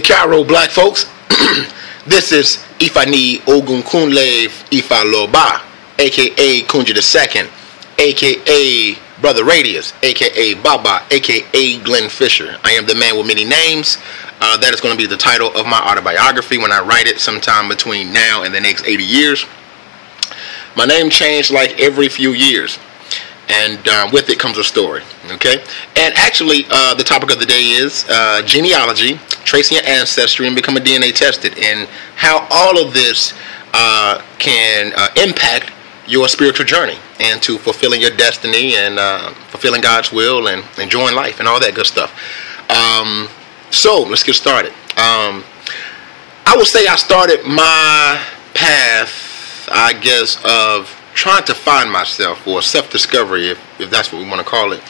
Tikar, black folks. This is Ifani Ogunkunle Ifa Loba, aka Nkoundji II, aka Brother Radius, aka Baba, aka Glen Fisher. I am the man with many names. That is going to be the title of my autobiography when I write it sometime between now and the next 80 years. My name changed like every few years, and with it comes a story, okay? And actually, the topic of the day is genealogy, tracing your ancestry, and becoming DNA tested, and how all of this can impact your spiritual journey and to fulfilling your destiny and fulfilling God's will and enjoying life and all that good stuff. So let's get started. I would say I started my path, I guess, of trying to find myself, or self-discovery, if that's what we want to call it,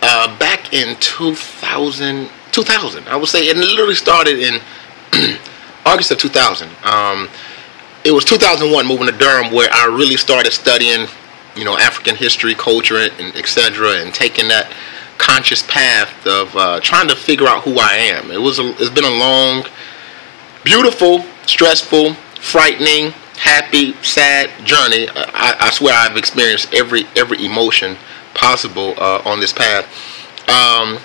back in 2000. I would say it literally started in August of 2000. It was 2001, moving to Durham, where I really started studying, African history, culture, and etc., and taking that conscious path of trying to figure out who I am. It's been a long, beautiful, stressful, frightening, happy, sad journey. I swear I've experienced every emotion possible on this path. I'm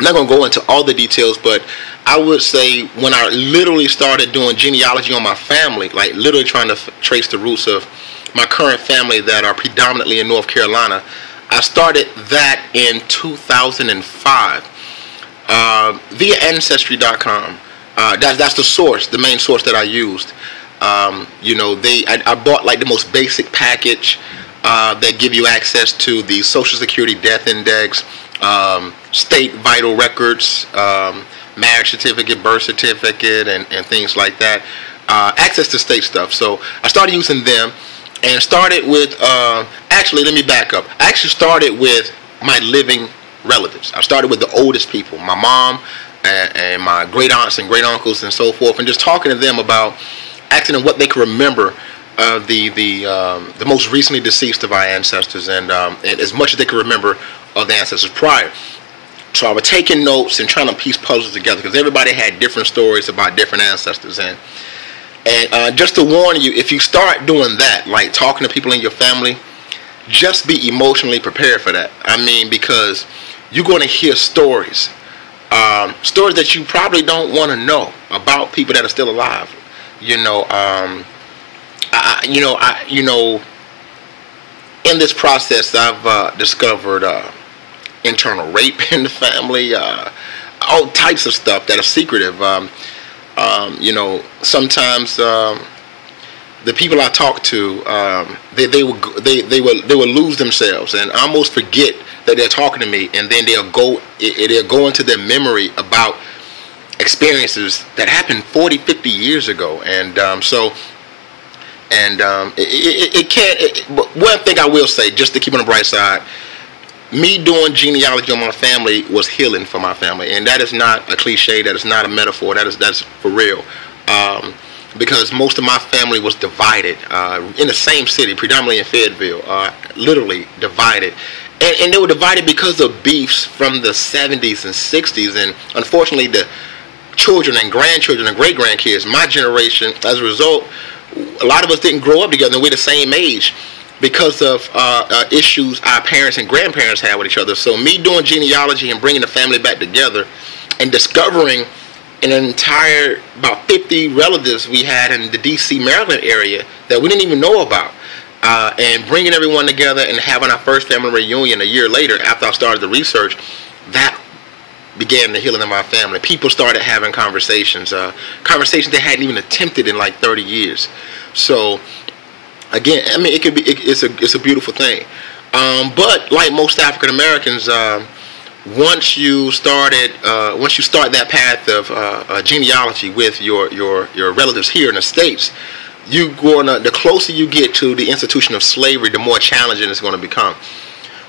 not going to go into all the details, but I would say when I literally started doing genealogy on my family, like literally trying to trace the roots of my current family that are predominantly in North Carolina, I started that in 2005 via ancestry.com. That's the source, the main source that I used. I bought like the most basic package that give you access to the Social Security Death Index, state vital records, marriage certificate, birth certificate, and things like that. Access to state stuff. So I started using them and started with, actually, let me back up. I actually started with my living relatives. I started with the oldest people, my mom and my great aunts and great uncles and so forth, and just talking to them about, asking them what they could remember of the most recently deceased of our ancestors, and as much as they could remember of the ancestors prior. So I was taking notes and trying to piece puzzles together, because everybody had different stories about different ancestors. And just to warn you, if you start doing that, like talking to people in your family, just be emotionally prepared for that. I mean, because you're going to hear stories, stories that you probably don't want to know about people that are still alive. In this process, I've discovered internal rape in the family, all types of stuff that are secretive. Sometimes the people I talk to, they will lose themselves and almost forget that they're talking to me, and then they'll go into their memory about experiences that happened 40, 50 years ago, and it can't. One thing I will say, just to keep on the bright side, me doing genealogy on my family was healing for my family, and that is not a cliche. That is not a metaphor. That's for real. Because most of my family was divided in the same city, predominantly in Fayetteville, literally divided. And they were divided because of beefs from the 70s and 60s, and unfortunately the children and grandchildren and great-grandkids, my generation, as a result, a lot of us didn't grow up together, and we're the same age because of issues our parents and grandparents had with each other. So me doing genealogy and bringing the family back together and discovering an entire, about 50 relatives we had in the D.C., Maryland area that we didn't even know about, and bringing everyone together and having our first family reunion a year later after I started the research, that began the healing of my family. People started having conversations they hadn't even attempted in like 30 years. So again, I mean, it's a beautiful thing. But like most African Americans, once you start that path of genealogy with your relatives here in the States, the closer you get to the institution of slavery, the more challenging it's going to become.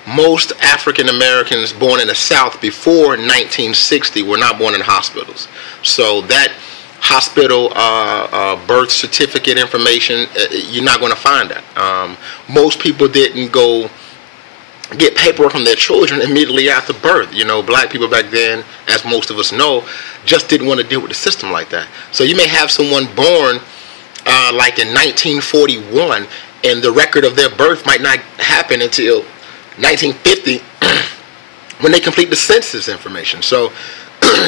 Most African Americans born in the South before 1960 were not born in hospitals. So that hospital birth certificate information, you're not going to find that. Most people didn't go get paperwork from their children immediately after birth. You know, black people back then, as most of us know, just didn't want to deal with the system like that. So you may have someone born like in 1941, and the record of their birth might not happen until 1950 when they complete the census information. So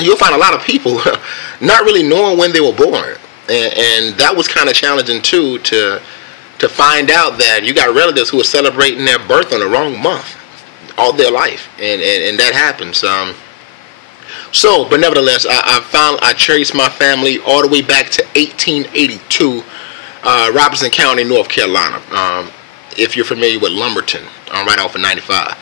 you'll find a lot of people not really knowing when they were born, and that was kind of challenging too, to find out that you got relatives who are celebrating their birth on the wrong month all their life, and that happens. But nevertheless, I traced my family all the way back to 1882, Robertson County, North Carolina. If you're familiar with Lumberton, right off of 95.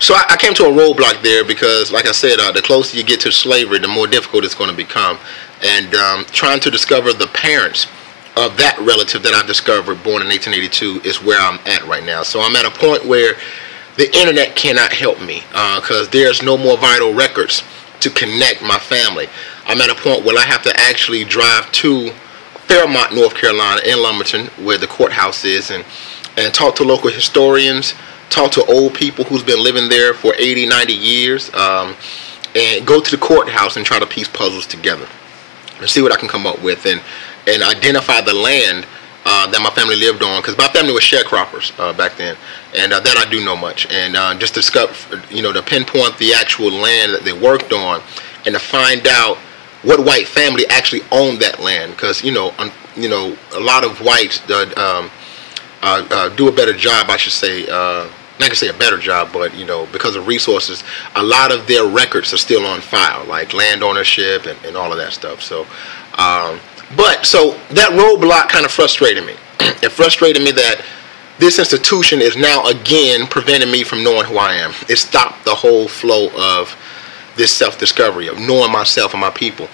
So I came to a roadblock there because, like I said, the closer you get to slavery, the more difficult it's going to become. And trying to discover the parents of that relative that I discovered, born in 1882, is where I'm at right now. So I'm at a point where the internet cannot help me because there's no more vital records to connect my family. I'm at a point where I have to actually drive to Fairmont, North Carolina, in Lumberton, where the courthouse is, and talk to local historians, talk to old people who's been living there for 80, 90 years, and go to the courthouse and try to piece puzzles together and see what I can come up with, and identify the land that my family lived on, because my family was sharecroppers back then, and that I do know much, and just discover, to pinpoint the actual land that they worked on, and to find out what white family actually owned that land, because a lot of whites do a better job, I should say. Not gonna say a better job, but because of resources, a lot of their records are still on file, like land ownership and all of that stuff. So, so that roadblock kind of frustrated me. It frustrated me that this institution is now again preventing me from knowing who I am. It stopped the whole flow of this self-discovery, of knowing myself and my people.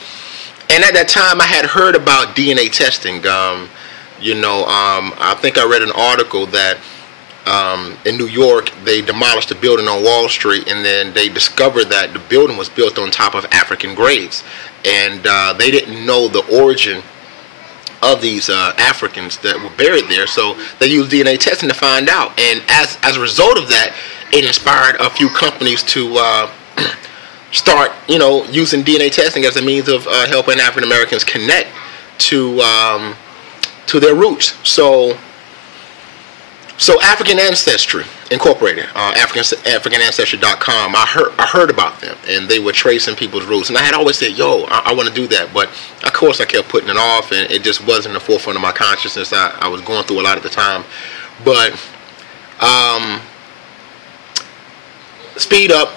And at that time, I had heard about DNA testing. I think I read an article that in New York, they demolished a building on Wall Street, and then they discovered that the building was built on top of African graves. And they didn't know the origin of these Africans that were buried there, so they used DNA testing to find out. And as a result of that, it inspired a few companies to start, using DNA testing as a means of helping African Americans connect to their roots. So African Ancestry Incorporated, AfricanAncestry.com, I heard about them, and they were tracing people's roots. And I had always said, I want to do that. But, of course, I kept putting it off, and it just wasn't the forefront of my consciousness. I was going through a lot at the time. But speed up,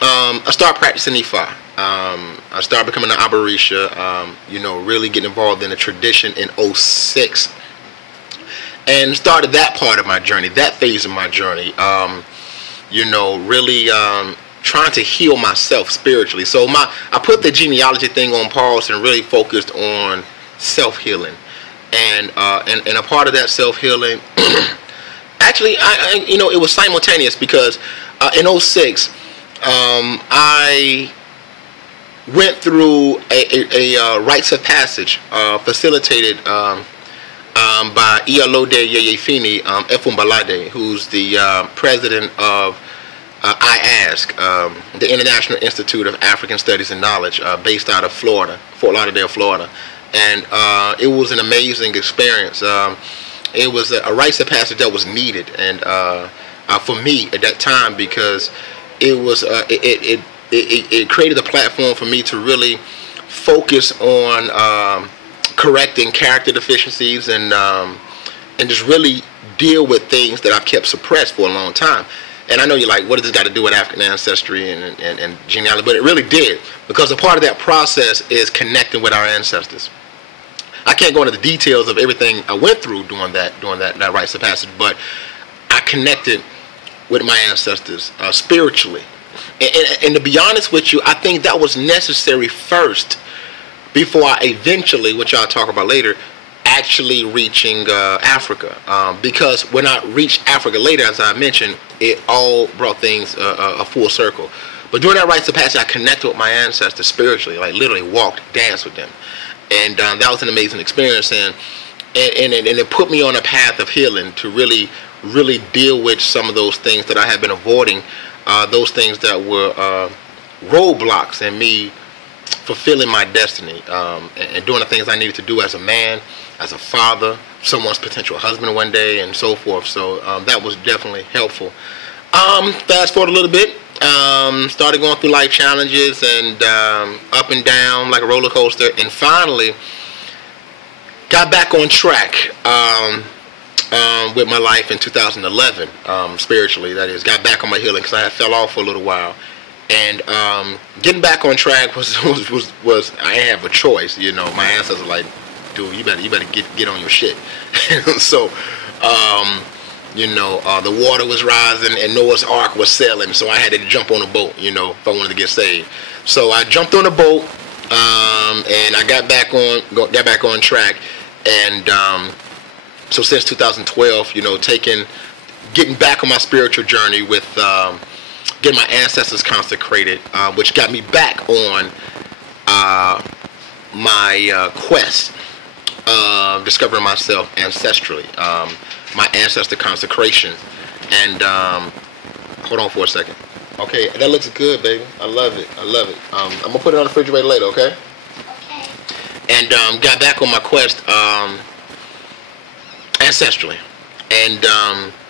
I started practicing Ifa. I started becoming an Abarisha, really getting involved in the tradition in '06. And started that part of my journey, that phase of my journey, really trying to heal myself spiritually. So I put the genealogy thing on pause and really focused on self-healing. And a part of that self-healing, actually, it was simultaneous, because in '06, I went through a rites of passage facilitated by Iyalode Yeyefini Efumbalade, who's the president of IASC, the International Institute of African Studies and Knowledge, based out of Florida, Fort Lauderdale, Florida. And it was an amazing experience. It was a rites of passage that was needed, and for me at that time, because it was it created a platform for me to really focus on correcting character deficiencies and just really deal with things that I've kept suppressed for a long time. And I know you're like, what does this got to do with African ancestry and genealogy? But it really did, because a part of that process is connecting with our ancestors. I can't go into the details of everything I went through doing that rites of passage, but I connected with my ancestors spiritually. And to be honest with you, I think that was necessary first, before I eventually, which I'll talk about later, actually reaching Africa. Because when I reached Africa later, as I mentioned, it all brought things a full circle. But during that rites of passage, I connected with my ancestors spiritually, like literally walked, danced with them. And that was an amazing experience. And it put me on a path of healing to really really deal with some of those things that I had been avoiding, those things that were roadblocks in me fulfilling my destiny, and doing the things I needed to do as a man, as a father, someone's potential husband one day, and so forth. So that was definitely helpful. Fast forward a little bit, started going through life challenges and up and down like a roller coaster, and finally got back on track with my life in 2011, spiritually, that is. Got back on my healing because I had fell off for a little while. And getting back on track was I didn't have a choice, you know. My ancestors were like, dude, you better get on your shit. So you know, the water was rising and Noah's Ark was sailing, so I had to jump on a boat, you know, if I wanted to get saved. So I jumped on a boat, and I got back on track. And so since 2012, you know, getting back on my spiritual journey with getting my ancestors consecrated, which got me back on my quest of discovering myself ancestrally, my ancestor consecration. And hold on for a second. Okay, that looks good, baby. I love it. I love it. I'm gonna put it on the refrigerator later, okay? Okay. And got back on my quest ancestrally, and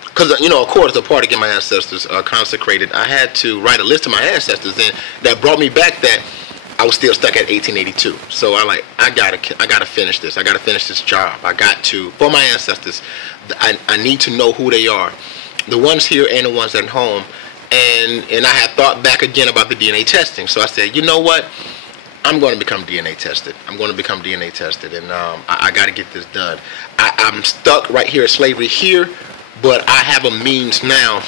because, you know, of course, the part to get my ancestors consecrated, I had to write a list of my ancestors, and that brought me back that I was still stuck at 1882. So I gotta finish this. I gotta finish this job. For my ancestors, I need to know who they are, the ones here and the ones at home. And I had thought back again about the DNA testing. So I said, you know what? I'm going to become DNA tested. I'm going to become DNA tested, and I got to get this done. I'm stuck right here at slavery here, but I have a means now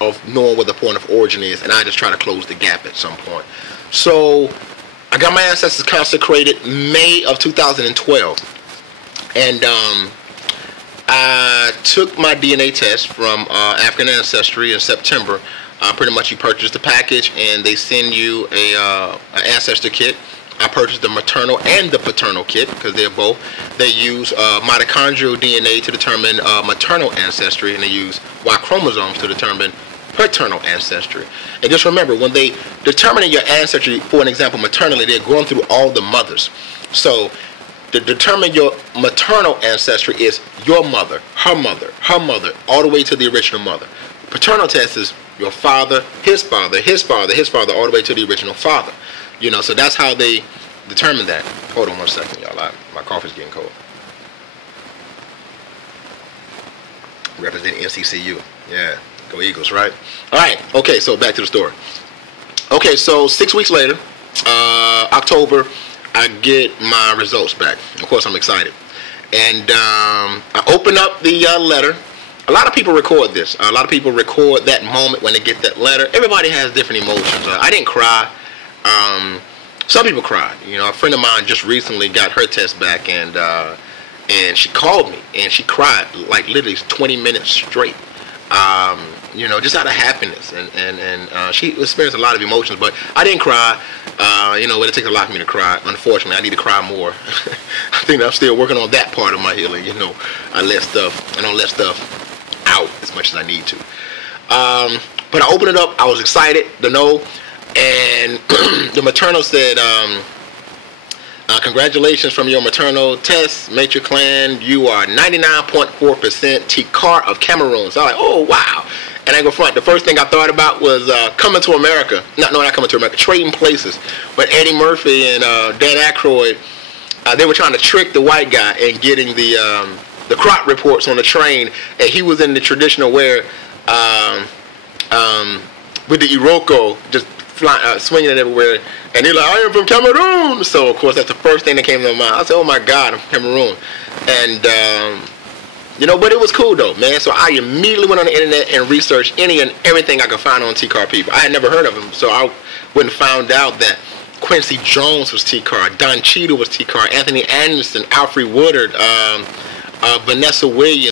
of knowing what the point of origin is, and I just try to close the gap at some point. So I got my ancestors consecrated May of 2012, and I took my DNA test from African Ancestry in September. Pretty much you purchase the package, and they send you an ancestor kit. I purchased the maternal and the paternal kit because they're both. They use mitochondrial DNA to determine maternal ancestry, and they use Y chromosomes to determine paternal ancestry. And just remember, when they determining your ancestry, for an example, maternally, they're going through all the mothers. So to determine your maternal ancestry is your mother, her mother, all the way to the original mother. Paternal test is your father, his father, his father, his father, all the way to the original father. You know, so that's how they determine that. Hold on one second, y'all. My coffee's getting cold. Representing NCCU. Yeah, go Eagles, right? All right, okay, so back to the story. Okay, so 6 weeks later, October, I get my results back. Of course, I'm excited. And I open up the letter. A lot of people record this. A lot of people record that moment when they get that letter. Everybody has different emotions. I didn't cry. Some people cried. You know, a friend of mine just recently got her test back, and she called me and she cried like literally 20 minutes straight. You know, just out of happiness, and she experienced a lot of emotions, but I didn't cry. You know, it takes a lot for me to cry. Unfortunately, I need to cry more. I think I'm still working on that part of my healing. You know, I don't let stuff out as much as I need to. But I opened it up. I was excited to know, and the maternal said, congratulations from your maternal test, matrix clan. You are 99.4% Tikar of Cameroon. So I'm like, oh wow. And I go front. The first thing I thought about was Coming to America. Not Coming to America, Trading Places. But Eddie Murphy and Dan Aykroyd, they were trying to trick the white guy and getting the crop reports on the train, and he was in the traditional wear with the Iroko, just swinging it everywhere, and he's like, I am from Cameroon. So of course that's the first thing that came to my mind. I said, oh my God, I'm from Cameroon. And you know, but it was cool though, man. So I immediately went on the internet and researched any and everything I could find on Tikar people. I had never heard of him, so I went and found out that Quincy Jones was Tikar, Don Cheadle was Tikar, Anthony Anderson, Alfred Woodard, Vanessa Williams.